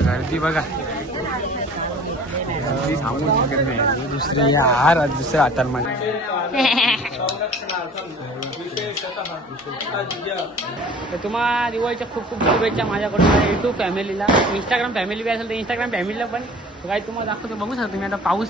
गर्दी बघा, गर्दी सांगून शकत नाही. दुसरी यार दुसऱ्या हातात माझ्या. तुम्हाला दिवाळीच्या खूप खूप शुभेच्छा माझ्याकडून. YouTube फॅमिलीला, इंस्टाग्राम फॅमिली बी असेल तर इंस्टाग्राम फॅमिलीला पण. काय तुम्हाला दाखवतो, बघू शकतो तुम्ही. आता पाऊस,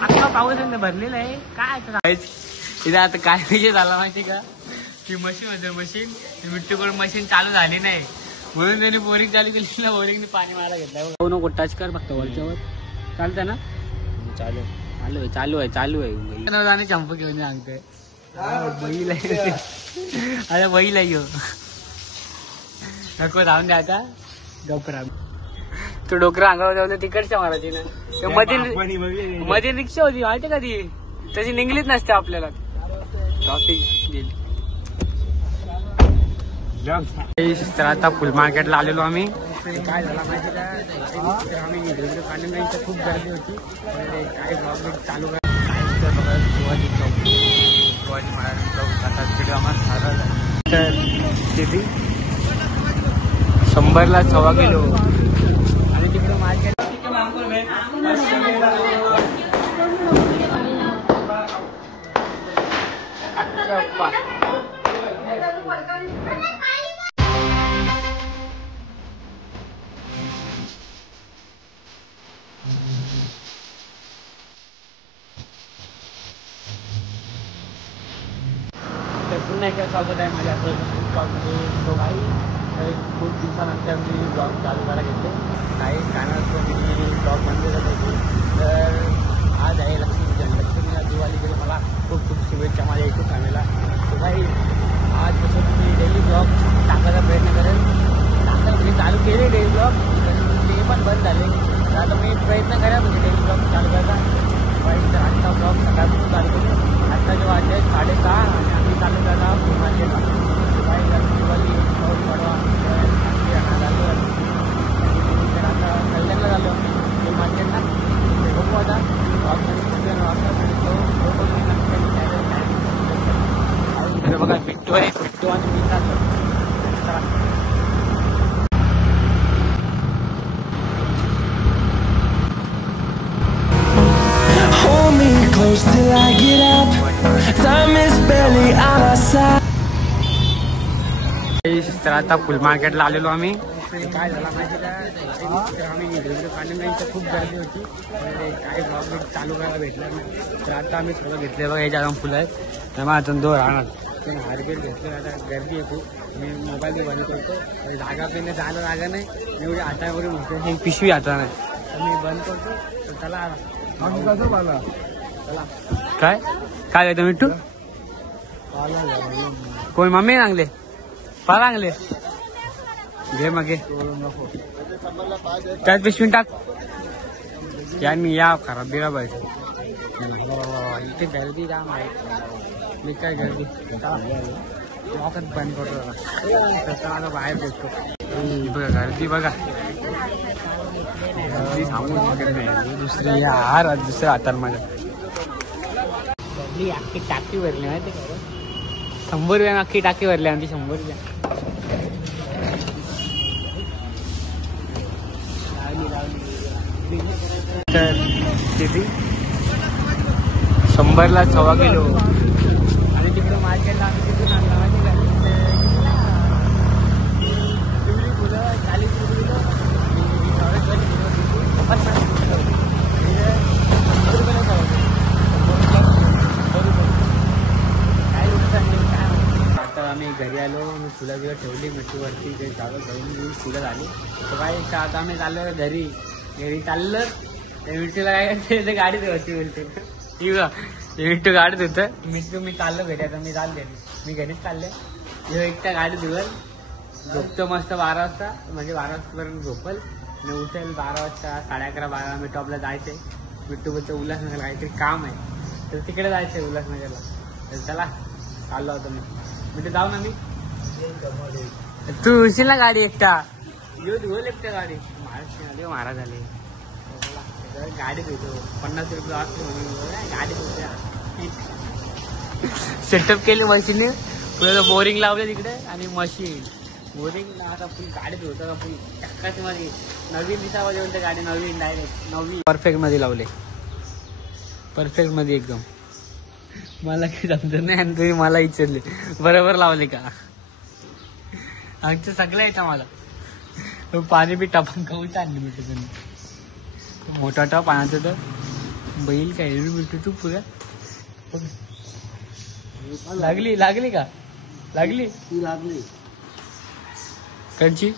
आता पाऊस भरलेला आहे. काय इथे आता काय विषय झाला माहिती का, की मशीन होतं, मशीन मिट्टूकडून मशीन चालू झाली नाही म्हणून त्यांनी बोरिंग चालू केली. बोरिंगने पाणी मारा घेतला. नको टच कर फक्त वरच्यावर. चालतं ना? चालू चालू आहे, चालू आहे, चालू आहे. आणि चंपू घेऊन सांगतोय बैल आहे. अरे बैल आहे यो. नको राहून द्या आता. डोकरा तो डोकरा अंगावर जाऊ तिकडच्या मारायची ना. मध्ये रिक्षा होती माहिती का ती, तशी निघलीच नसते आपल्याला. ट्रॉफिक गेली. तर आता फुल मार्केटला आलेलो आम्ही. काय झाला माहिती का, आम्ही व्हिडिओ काढले नाही तर खूप गर्दी होती. काय ब्लॉग चालू करायचं शिवाजी चौक, शिवाजी महाराज चौक. आता तिकडे आम्हाला तर किती 100ला 1.25 किलो. आणि तिकडे मार्केट पुन्हा एकदा स्वागत आहे माझ्या ब्लॉगमध्ये. तो भाई खूप दिवसानंतर मी ब्लॉग चालू करायला घेतले. काही कारणास्तव मी ब्लॉग बंद करत होती. तर आज आहे लक्ष्मीपूजन. लक्ष्मीला दिवाळीकडे मला खूप खूप शुभेच्छा माझ्या YouTube फॅमिलीला. तो भाई आजपासून मी डेली ब्लॉग टाकायचा प्रयत्न करेन. मी चालू केले डेली ब्लॉग, ते पण बंद झाले. तर आता मी प्रयत्न करेन म्हणजे डेली ब्लॉग चालू करायचा. तर आजचा ब्लॉग सकाळपासून चालू करू. आत्ता जेव्हा वाजले 6:30 आणि आम्ही चालू झाला फुल मार्केटला. काही दिवाळी पाऊस पडवा झालो. तर आता कल्याणला झालो फुल मार्केटला. ते बघू आता बघा बिट्टू आहे. बिट्टू आणि मी चाललो. Close till I get up, time is barely on our side. तर आता फुल मार्केटला आलेलो आम्ही. काय झाला माहिती का, आम्ही व्हिडिओ काढले नाही तर खूप गर्दी होती. काही ब्लॉग चालू करायला भेटलं नाही. तर आता आम्ही सगळं घेतले बघा. याच्या अजून फुलं आहेत. तेव्हा अजून 2 राहणार. हार्गेट घेतलं. आता गर्दी आहे खूप. मी मोबाईल बंद करतो. जागा पेन जायला जागा नाही. एवढी हातावरून म्हणतो एक पिशवी हाता नाही. तर मी बंद करतो. तर चला काय काय घेतो मिठ्ठू. कोण मम्मी सांगले पाला सांगले घे मग घे. त्यात पिशवी टाक. या मी या खराब बिरा पाहिजे. इथे गर्दी जाम आहे. मी काय गर्दी लॉकच बंद करतो. आता बाहेर बसतो. बघा गर्दी बघा, गर्दी सांगून शकत नाही. दुसरी यार दुसऱ्या हातात माझ्या. अख्खी टाकी भरली माहिती का, 100 रुपये अख्खी टाकी भरली आमची. 100 रुपये. तर किती 100ला 1.25 किलो. आणि तिकडे मार्केटला आम्ही तिथून आणला माहिती का, फुलं 40 रुपये किलो. आता आम्ही घरी आलो. मी फुलं बिलं ठेवली मिठीवरती. ते झालं घेऊन मी फुलं झाली. तर काय आता आम्ही चाललो घरी. घरी चाललं ते मिठीला काय करते, गाडीत होती मिठू. ते मिठू गाडीत होतं. मी चाललो घरी. आता मी चालले, मी घरीच चालले. एकट्या गाडीत धुवल. झोपतो मस्त 12 वाजता, म्हणजे 12 वाजतापर्यंत झोपल. आणि उठेल 12 वाजता, 11:30 12. मी टॉपला जायचंय. मिठू बोलतो उल्हासनगरला काहीतरी काम आहे, तर तिकडे जायचंय उल्हासनगरला. तर चला चाललो होतो मी. म्हणजे जाऊ ना मी. तू उशील ना गाडी एकटा. येऊ धुवल एकट्या गाडी. महाराज झाले गाडीत होतो. 50 रुपये असतो म्हणून गाडीत होत्या. सेटअप केली मशीन. पुढे बोरिंग लावले तिकडे आणि मशीन बोरिंग आता फुल गाडीत होतं का फुल टक्कामध्ये नवीन दिसावा जेवण तर गाडी नवीन डायरेक्ट नवीन परफेक्ट मध्ये लावले परफेक्ट मध्ये एकदम मला काही समजत नाही आणि तुम्ही मला विचारले बरोबर लावले का आमचं सगळं येतं मला पाणी बी टपान खाऊन आणली मिळतं तुम्ही मोठा टप पाण्याचं तर बैल काय मिळतो तू पुऱ्या लागली लागली का लागली ती लागली कंची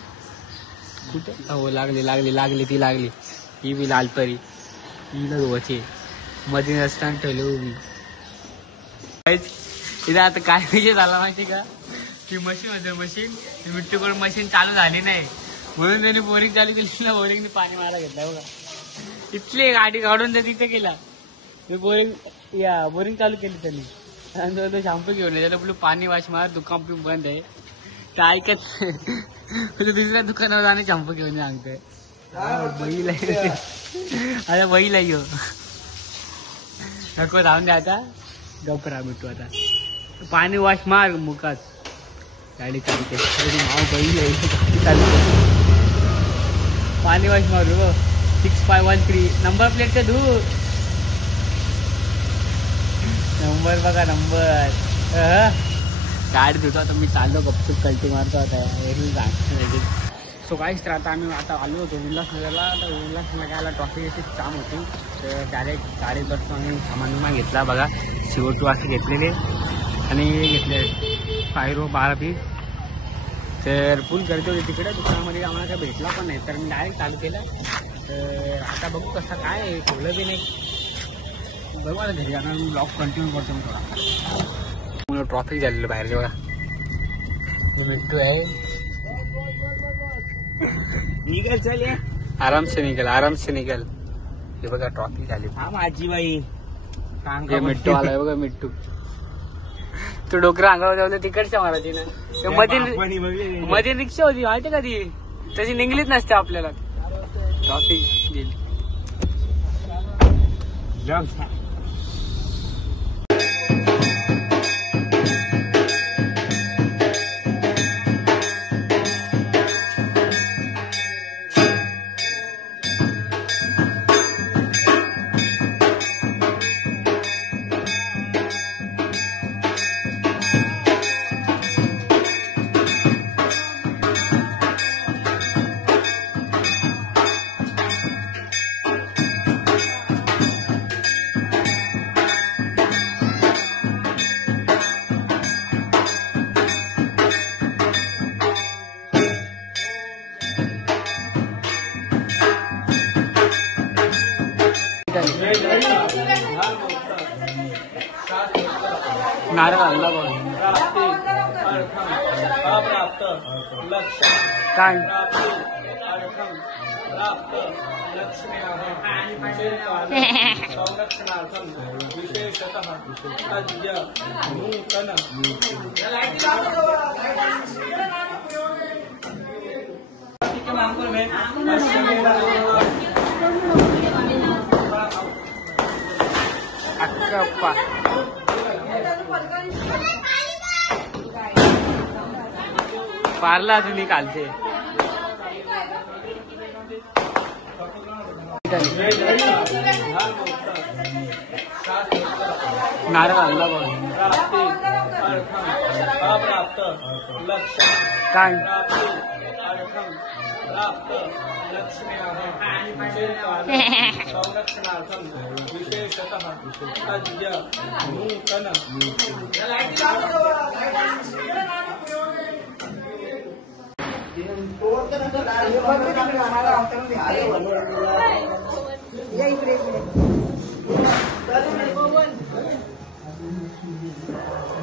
कुठे हो लागली लागली लागली ती लागली ही बी लाल परी हिला धुवायची मध्ये नसताना ठेवली उभी इथं आता काय विषय झाला माहिती का ती मशीन होते मशीन मिट्टूकडून मशीन चालू झाली नाही म्हणून त्याने बोरिंग चालू केली बोरिंगने पाणी मारा घेतला बघा इथली गाडी काढून तर तिथे गेला बोरिंग चालू केली त्यांनी आणि तो शॅम्पू घेऊन त्याला आपलं पाणी वाश मार दुकान पण बंद आहे तर ऐकत म्हणजे दुसऱ्या दुकानावर जाणे शॅम्पू घेऊन सांगतोय बैल आहे आता बैल आहे नको राहून द्या आता गपरा भेटू आता पाणी वाश मार मुखात गाडी चालते माव बैल आहे चालू पाणी वाश मारू 6513 नंबर प्लेट तर धू नंबर बघा नंबर गाडी धुतो आता मी चाललो गपचूप कल्टी मारतो आता सो काहीच तर आता आम्ही आता आलो होतो उल्हासनगरला तर उल्हासनगरला ट्रॉफिक काम होती तर डायरेक्ट गाडी बसतो आम्ही सामान विमान घेतला बघा CO2 असे घेतलेले आणि घेतले 5 पीस तर फुल गर्दी होती तिकडे दुकानामध्ये आम्हाला काय भेटला पण नाही तर मी डायरेक्ट चालू केलं तर आता बघू कसं काय आहे ठेवलं बी नाही बघू आता घरी जाणार मी ब्लॉग कंटिन्यू करतो मी थोडा मला ट्रॉफिक झालेलं बाहेरचे बघा मिट्टू आहे निघल चल ये आराम से निकल हे बघा ट्रॉफिक झाली हा माझी बाई हे मिट्टू आलाय बघा मिट्टू तो डोकरा अंगावर जाऊ तिकडच्या मारायची ना मध्ये रिक्षा होती माहिती का ती तशी निघलीच नसते आपल्याला ट्रॉफिक गेली नारळ आणला काय पारला तुम्ही कालचे नारळ आणला काय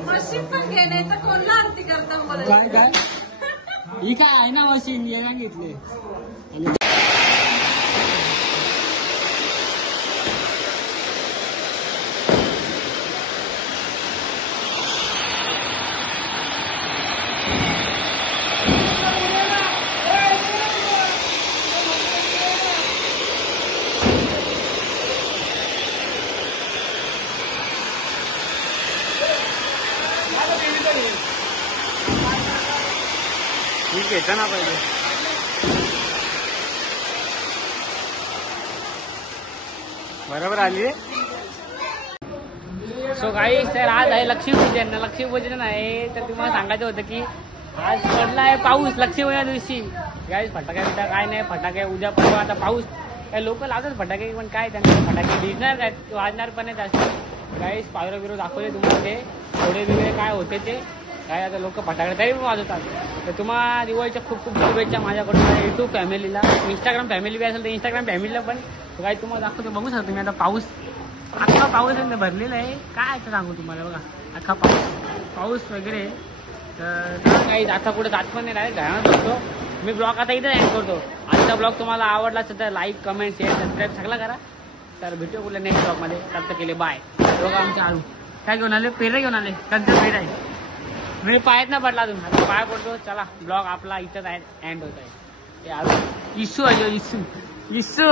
मशीन पण घेणे तर कोणला आरती करता मला काय काय ही काय आहे ना मशीन येणार घेतले घेतो ना पहिले. बरोबर आली. सो काही सर आज आहे लक्ष्मीपूजन. लक्ष्मीपूजन आहे तर तुम्हाला सांगायचं होतं की आज पडला आहे पाऊस लक्ष्मीपूजन दिवशी. काही फटाके बिटा काय नाही, फटाके उद्या परवा आता पाऊस. काही लोक लावतात फटाके पण काय त्यांना फटाके भिजणार काय वाजणार पण नाही जास्त. काही पायरो बिरो दाखवले तुम्हाला ते थोडे बिगडे काय होते ते काय. आता लोक फटाके तरी पण वाजवतात. तर तुम्हाला दिवाळीच्या खूप खूप शुभेच्छा माझ्याकडून. युट्यूब फॅमिलीला, इंस्टाग्राम फॅमिली बी असेल तर इंस्टाग्राम फॅमिलीला पण. काही तुम्हाला दाखवतो बघू शकतो तुम्ही. आता पाऊस अख्खा पाऊस भरलेला आहे. काय आता सांगू तुम्हाला बघा अख्खा पाऊस वगैरे. तर काही आता कुठे जात पण नाही राहील घरात बसतो मी. ब्लॉग आता इथं एंड करतो. आजचा ब्लॉग तुम्हाला आवडला असेल तर लाईक कमेंट शेअर सबस्क्राईब सगळं करा. तर भेटू कुठल्या नेक्स्ट ब्लॉगमध्ये. तब केले बाय. बघा आमच्या आळू काय घेऊन आले, पेरे घेऊन आले. त्यांचं पेर आहे. मी पायात ना पडला अजून. आता पाय पडतो. चला ब्लॉग आपला इथंच आहे एंड होत आहे. आळू इशू आहे इशू.